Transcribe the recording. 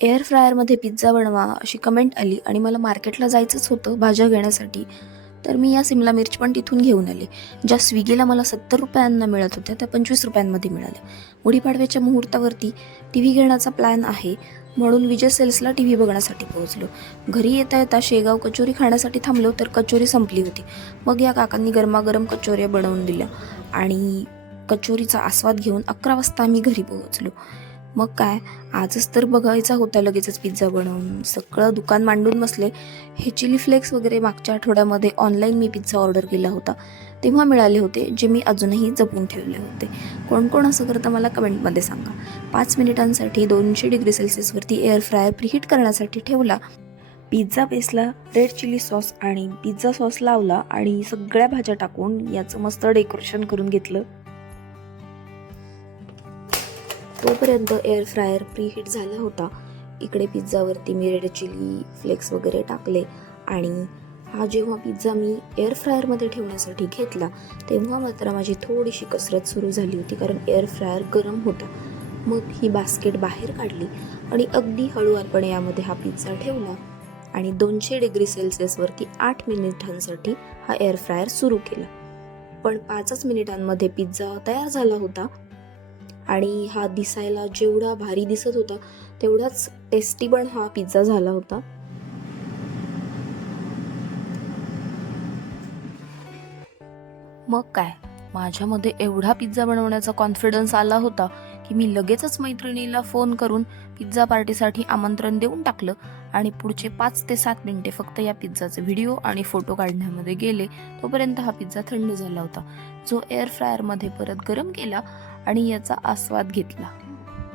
Air फ्रायरमध्ये pizza बनवा अशी comment आली आणि मला मार्केटला जायचंच होतं भाज्या घेण्यासाठी. तर मी या सिमला मिर्च पण तिथून घेऊन आले. ज्या स्विगीला मला 70 रुपयांना मिळत होत्या त्या 25 रुपयांमध्ये मिळाल्या. गुढीपाडव्याच्या मुहूर्तावरती टी व्ही घेण्याचा प्लॅन आहे म्हणून विजय सेल्सला टी व्ही बघण्यासाठी पोहोचलो. घरी येता येता शेगाव कचोरी खाण्यासाठी थांबलो तर कचोरी संपली होती. मग या काकांनी गरमागरम कचोऱ्या बनवून दिल्या आणि कचोरीचा आस्वाद घेऊन 11 वाजता आम्ही घरी पोहोचलो. मग काय, आजच तर बघायचा होता लगेचच पिझ्झा बनवून. सगळं दुकान मांडून बसले. हे चिली फ्लेक्स वगैरे मागच्या आठवड्यामध्ये ऑनलाईन मी पिझ्झा ऑर्डर केला होता तेव्हा मिळाले होते, जे मी अजूनही जपून ठेवले होते. कोण कोण असं करतं मला कमेंटमध्ये सांगा. 5 मिनिटांसाठी 200 डिग्री सेल्सिअसवरती एअर फ्रायर प्रीहीट करण्यासाठी ठेवला. पिझ्झा बेसला रेड चिली सॉस आणि पिझ्झा सॉस लावला आणि सगळ्या भाज्या टाकून याचं मस्त डेकोरेशन करून घेतलं. तोपर्यंत एअर फ्रायर प्रीहीट झाला होता. इकडे पिझ्झावरती मी रेड चिली फ्लेक्स वगैरे टाकले आणि हा जेव्हा पिझ्झा मी एअर फ्रायरमध्ये ठेवण्यासाठी घेतला तेव्हा मात्र माझी थोडीशी कसरत सुरू झाली होती, कारण एअर फ्रायर गरम होता. मग ही बास्केट बाहेर काढली आणि अगदी हळूवारपणे यामध्ये हा पिझ्झा ठेवला आणि 200 डिग्री सेल्सिअसवरती 8 मिनिटांसाठी हा एअर फ्रायर सुरू केला. पण 5च मिनिटांमध्ये पिझ्झा तयार झाला होता आणि हा दिसायला जेवढा भारी दिसत होता तेवढाच टेस्टी पण हा पिझ्झा झाला होता. मग काय, माझ्यामध्ये एवढा पिझ्झा बनवण्याचा कॉन्फिडन्स आला होता की मी लगेचच मैत्रिणीला फोन करून पिझ्झा पार्टीसाठी आमंत्रण देऊन टाकलं आणि पुढचे 5 ते 7 मिनिटे फक्त या पिझ्झाचे व्हिडिओ आणि फोटो काढण्यामध्ये गेले. तोपर्यंत हा पिझ्झा थंड झाला होता, जो एअर फ्रायरमध्ये परत गरम केला आणि याचा आस्वाद घेतला.